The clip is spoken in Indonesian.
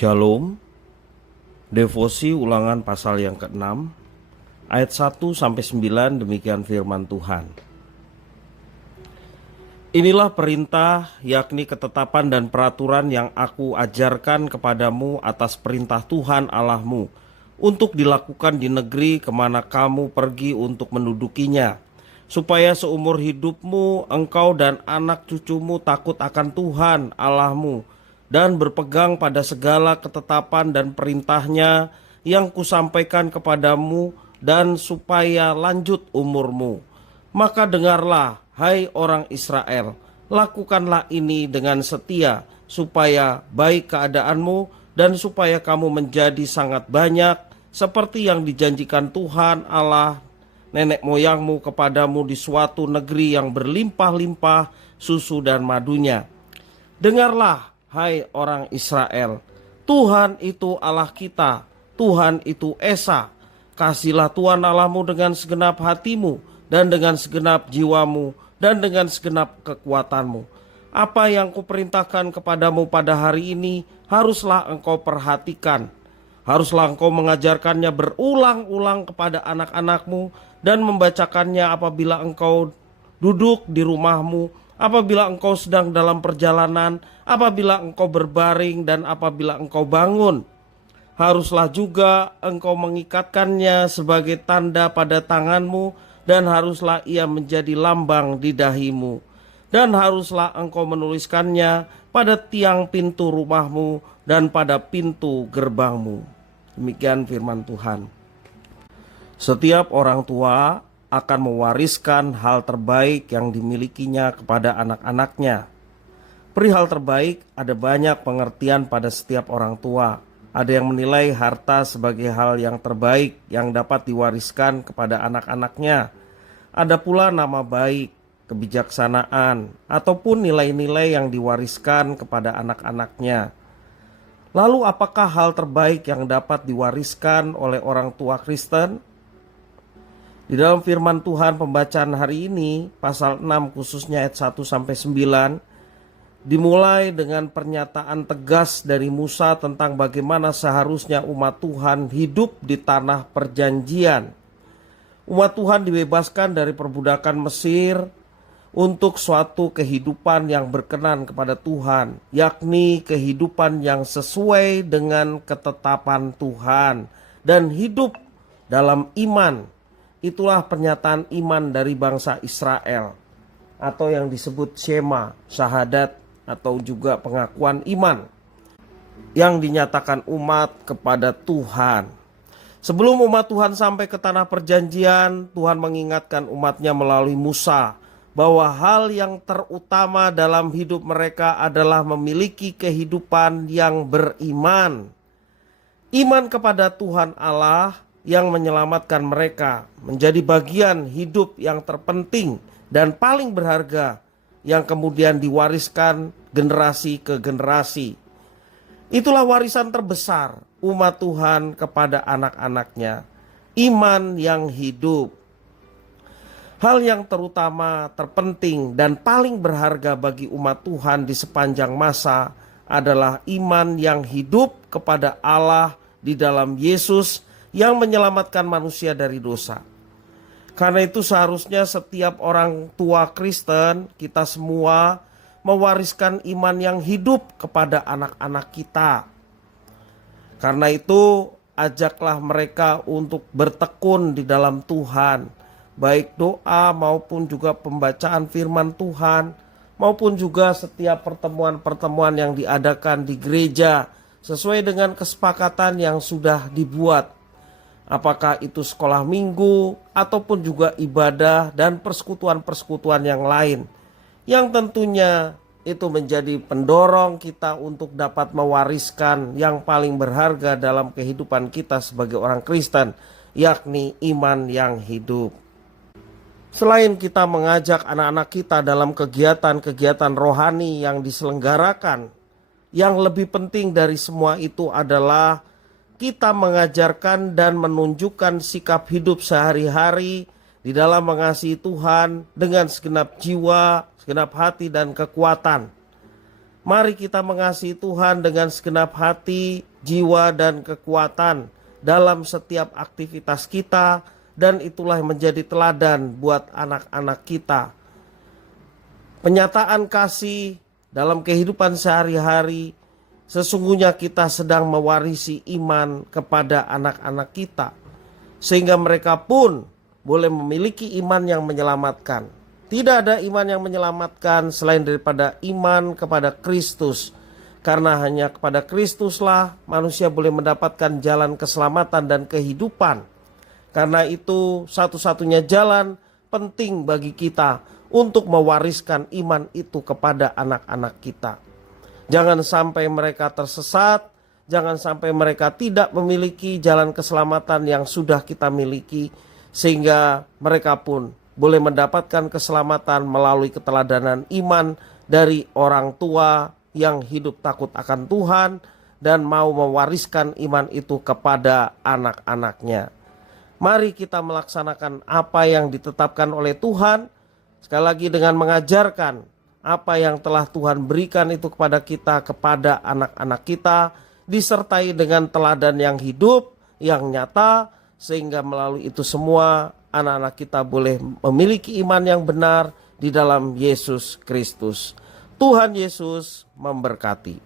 Shalom. Devosi ulangan pasal yang ke-6 ayat 1-9, demikian firman Tuhan. Inilah perintah, yakni ketetapan dan peraturan yang aku ajarkan kepadamu atas perintah Tuhan Allahmu, untuk dilakukan di negeri kemana kamu pergi untuk mendudukinya, supaya seumur hidupmu engkau dan anak cucumu takut akan Tuhan Allahmu, dan berpegang pada segala ketetapan dan perintahnya yang kusampaikan kepadamu, dan supaya lanjut umurmu. Maka dengarlah, hai orang Israel, lakukanlah ini dengan setia, supaya baik keadaanmu dan supaya kamu menjadi sangat banyak, seperti yang dijanjikan Tuhan Allah nenek moyangmu kepadamu di suatu negeri yang berlimpah-limpah susu dan madunya. Dengarlah, hai orang Israel, Tuhan itu Allah kita, Tuhan itu Esa. Kasihlah Tuhan Allahmu dengan segenap hatimu, dan dengan segenap jiwamu, dan dengan segenap kekuatanmu. Apa yang kuperintahkan kepadamu pada hari ini, haruslah engkau perhatikan. Haruslah engkau mengajarkannya berulang-ulang kepada anak-anakmu, dan membacakannya apabila engkau duduk di rumahmu, apabila engkau sedang dalam perjalanan, apabila engkau berbaring, dan apabila engkau bangun. Haruslah juga engkau mengikatkannya sebagai tanda pada tanganmu, dan haruslah ia menjadi lambang di dahimu. Dan haruslah engkau menuliskannya pada tiang pintu rumahmu dan pada pintu gerbangmu. Demikian firman Tuhan. Setiap orang tua akan mewariskan hal terbaik yang dimilikinya kepada anak-anaknya. Perihal terbaik, ada banyak pengertian pada setiap orang tua. Ada yang menilai harta sebagai hal yang terbaik yang dapat diwariskan kepada anak-anaknya. Ada pula nama baik, kebijaksanaan, ataupun nilai-nilai yang diwariskan kepada anak-anaknya. Lalu apakah hal terbaik yang dapat diwariskan oleh orang tua Kristen? Di dalam firman Tuhan pembacaan hari ini, pasal 6 khususnya ayat 1-9, dimulai dengan pernyataan tegas dari Musa tentang bagaimana seharusnya umat Tuhan hidup di tanah perjanjian. Umat Tuhan dibebaskan dari perbudakan Mesir untuk suatu kehidupan yang berkenan kepada Tuhan, yakni kehidupan yang sesuai dengan ketetapan Tuhan dan hidup dalam iman. Itulah pernyataan iman dari bangsa Israel, atau yang disebut Shema, syahadat, atau juga pengakuan iman yang dinyatakan umat kepada Tuhan. Sebelum umat Tuhan sampai ke tanah perjanjian, Tuhan mengingatkan umatnya melalui Musa bahwa hal yang terutama dalam hidup mereka adalah memiliki kehidupan yang beriman. Iman kepada Tuhan Allah yang menyelamatkan mereka menjadi bagian hidup yang terpenting dan paling berharga yang kemudian diwariskan generasi ke generasi. Itulah warisan terbesar umat Tuhan kepada anak-anaknya, iman yang hidup. Hal yang terutama, terpenting, dan paling berharga bagi umat Tuhan di sepanjang masa adalah iman yang hidup kepada Allah di dalam Yesus yang menyelamatkan manusia dari dosa. Karena itu seharusnya setiap orang tua Kristen, kita semua mewariskan iman yang hidup kepada anak-anak kita. Karena itu ajaklah mereka untuk bertekun di dalam Tuhan, baik doa maupun juga pembacaan firman Tuhan, maupun juga setiap pertemuan-pertemuan yang diadakan di gereja sesuai dengan kesepakatan yang sudah dibuat. Apakah itu sekolah minggu ataupun juga ibadah dan persekutuan-persekutuan yang lain, yang tentunya itu menjadi pendorong kita untuk dapat mewariskan yang paling berharga dalam kehidupan kita sebagai orang Kristen, yakni iman yang hidup. Selain kita mengajak anak-anak kita dalam kegiatan-kegiatan rohani yang diselenggarakan, yang lebih penting dari semua itu adalah kita mengajarkan dan menunjukkan sikap hidup sehari-hari di dalam mengasihi Tuhan dengan segenap jiwa, segenap hati dan kekuatan. Mari kita mengasihi Tuhan dengan segenap hati, jiwa, dan kekuatan dalam setiap aktivitas kita, dan itulah yang menjadi teladan buat anak-anak kita. Penyataan kasih dalam kehidupan sehari-hari, sesungguhnya kita sedang mewarisi iman kepada anak-anak kita, sehingga mereka pun boleh memiliki iman yang menyelamatkan. Tidak ada iman yang menyelamatkan selain daripada iman kepada Kristus. Karena hanya kepada Kristuslah manusia boleh mendapatkan jalan keselamatan dan kehidupan. Karena itu satu-satunya jalan penting bagi kita untuk mewariskan iman itu kepada anak-anak kita. Jangan sampai mereka tersesat, jangan sampai mereka tidak memiliki jalan keselamatan yang sudah kita miliki, sehingga mereka pun boleh mendapatkan keselamatan melalui keteladanan iman dari orang tua yang hidup takut akan Tuhan dan mau mewariskan iman itu kepada anak-anaknya. Mari kita melaksanakan apa yang ditetapkan oleh Tuhan, sekali lagi dengan mengajarkan apa yang telah Tuhan berikan itu kepada kita, kepada anak-anak kita, disertai dengan teladan yang hidup, yang nyata, sehingga melalui itu semua anak-anak kita boleh memiliki iman yang benar di dalam Yesus Kristus. Tuhan Yesus memberkati.